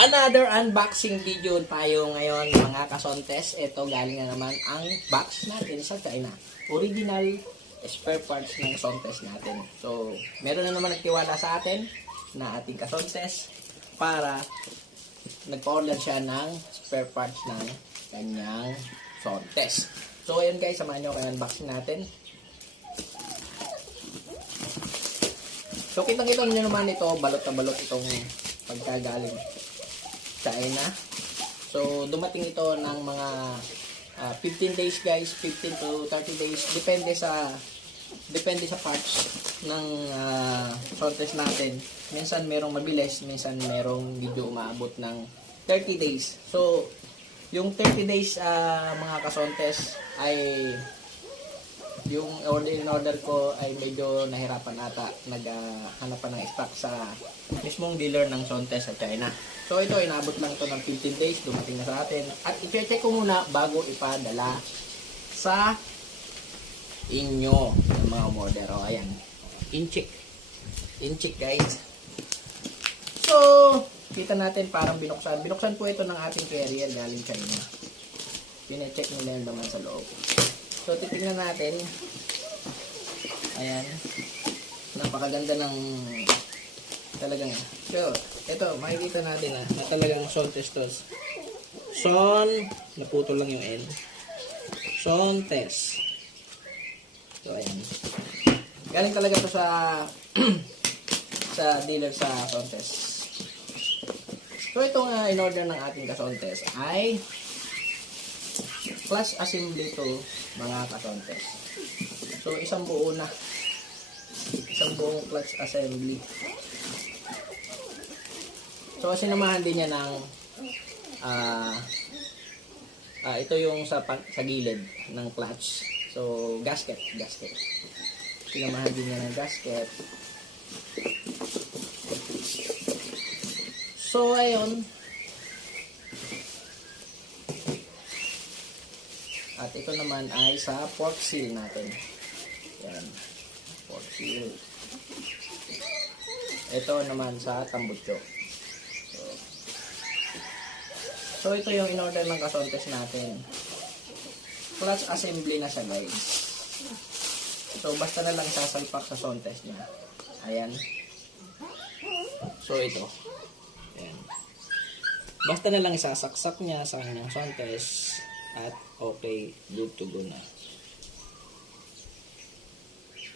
Another unboxing video tayo ngayon mga kasontes. Ito galing na naman ang box natin sa China. Original spare parts ng sontes natin. So, meron na naman nagtiwala sa atin na ating kasontes para nagpa-order siya ng spare parts ng kanyang sontes. So, ayun guys, samahan nyo kayo unboxing natin. So, kitang-kita nyo naman ito, balot na balot itong pagkagaling China. So, dumating ito ng mga 15 days guys, 15 to 30 days. Depende sa parts ng sontes natin. Minsan merong mabilis, minsan merong medyo umaabot ng 30 days. So, yung 30 days mga kasontes ay yung order ko ay medyo nahirapan ata. Naghanap pa ng stock sa mismong dealer ng sontes sa China. So ito, inabot lang ito ng 15 days, dumating na sa atin. At i-check ko muna bago ipadala sa inyo ng mga umorder. O, ayan. In-check. In-check guys. So, kita natin parang binuksan. Binuksan po ito ng ating carrier galing China. Pine-check nila yung laman sa loob. So, titingnan natin. Ayan. Napakaganda ng talagang. So, ito, makikita natin na talagang sontes to. Naputol lang yung N. Sontes. So, ayan. Galing talaga to sa sa dealer sa sontes. So, itong in-order ng ating kasontes ay clutch assembly to mga kasontes. So, isang buo na. Isang buong clutch assembly. So, sinamahan din niya ng ito yung sa gilid ng clutch. So, gasket. Sinamahan din niya ng gasket. So, ayun. At ito naman ay sa fork seal natin. Yan. Fork seal. Ito naman sa tambutso. So, ito yung in-order ng kasontes natin. Clutch assembly na siya guys. So, basta na lang sasalpak sa sontes niya. Ayan. So, ito. Ayan. Basta na lang isasaksak niya sa kanyang sontes. At okay, good to go na.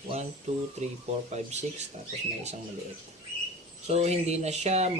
1, 2, 3, 4, 5, 6. Tapos may isang maliit. So, hindi na siya